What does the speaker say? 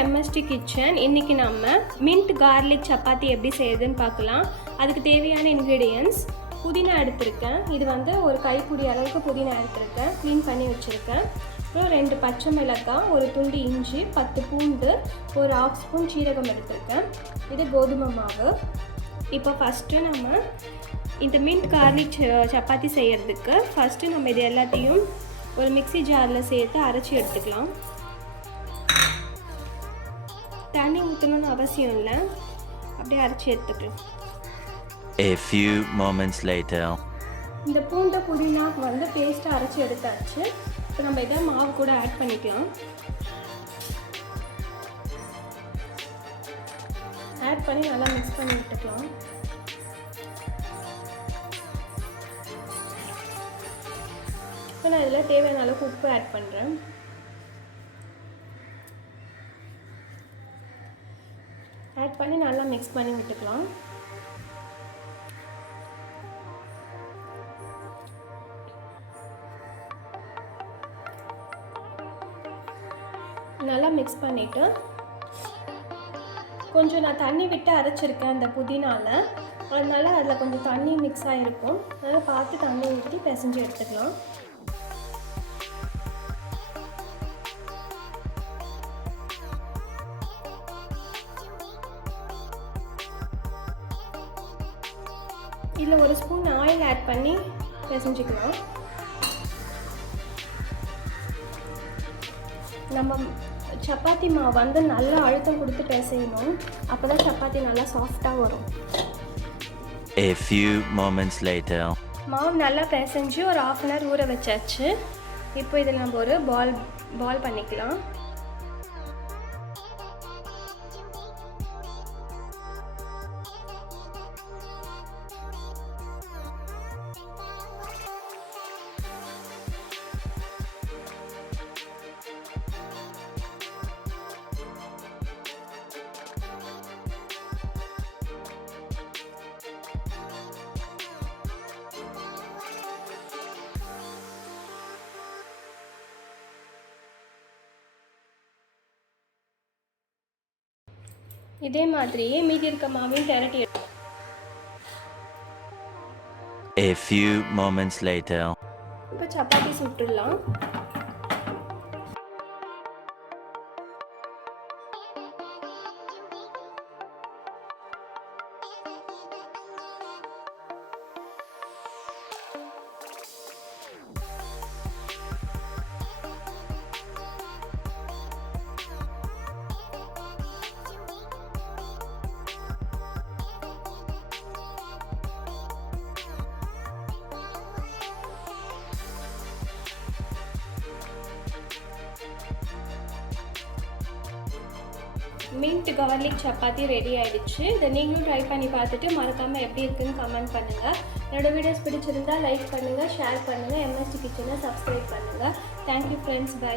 MST kitchen. இன்றைக்கி நம்ம mint garlic chapati எப்படி செய்யுதுன்னு பார்க்கலாம். அதுக்கு தேவையான இன்க்ரீடியன்ட்ஸ்: புதினா எடுத்திருக்கேன். இது வந்து ஒரு கைப்பிடி அளவுக்கு புதினா எடுத்திருக்கேன், க்ளீன் பண்ணி வச்சுருக்கேன். அப்புறம் 2 பச்சை மிளகாய், ஒரு துண்டு இஞ்சி, 10 பூண்டு, ஒரு 1/2 ஸ்பூன் சீரகம் எடுத்திருக்கேன். இது கோதுமை மாவு. இப்போ ஃபஸ்ட்டு நம்ம இந்த மின்ட் கார்லிக் சப்பாத்தி செய்கிறதுக்கு ஃபஸ்ட்டு நம்ம இது எல்லாத்தையும் ஒரு மிக்ஸி ஜாரில் சேர்த்து அரைச்சி எடுத்துக்கலாம். தண்ணி ஊற்றணும்னு அவசியம் இல்லை, அப்படியே அரைச்சி எடுத்துக்கலாம். A few moments later. இந்த பூண்டை புதினாக்கு வந்து பேஸ்ட்டாக அரைச்சி எடுத்தாச்சு. இப்போ நம்ம இதை மாவு கூட ஆட் பண்ணிக்கலாம். ஆட் பண்ணி நல்லா மிக்ஸ் பண்ணி விட்டுக்கலாம். இப்போ நான் இதில் தேவையான அளவுக்கு உப்பு ஆட் பண்ணுறேன். ஆட் பண்ணி நல்லா மிக்ஸ் பண்ணி விட்டுக்கலாம். நல்லா மிக்ஸ் பண்ணிவிட்டு கொஞ்சம் நான் தண்ணி விட்டு அரைச்சிருக்கேன் அந்த புதினாவில், அதனால் அதில் கொஞ்சம் தண்ணி மிக்ஸ் ஆகிருக்கும். அதனால் பார்த்து தண்ணி ஊற்றி பிசைஞ்சு எடுத்துக்கலாம். இதில் 1 ஸ்பூன் ஆயில் ஆட் பண்ணி பிசைஞ்சிக்கலாம். நம்ம சப்பாத்தி மாவு வந்து நல்லா அழுத்தம் கொடுத்து பிசையணும், அப்போ தான் சப்பாத்தி நல்லா சாஃப்டாக வரும். A few moments later. மாவு நல்லா பிசைஞ்சு ஒரு 1/2 அன் ஹவர் ஊற வச்சாச்சு. இப்போ இதில் நம்ம ஒரு பால் பண்ணிக்கலாம். இதே மாதிரியே மீதி இருக்க மாவையும் திரட்டி எடுத்து. A few moments later. இப்போ சப்பாத்தி சுட்டுடலாம். மின்ட் கார்லிக் சப்பாத்தி ரெடி ஆகிடுச்சு. இதை நீங்களும் ட்ரை பண்ணி பார்த்துட்டு மறக்காமல் எப்படி இருக்குன்னு கமெண்ட் பண்ணுங்கள். என்னோடய வீடியோஸ் பிடிச்சிருந்தால் லைக் பண்ணுங்கள், ஷேர் பண்ணுங்கள், எம்எஸ்டி கிச்சனை சப்ஸ்கிரைப் பண்ணுங்கள். Thank you friends, by.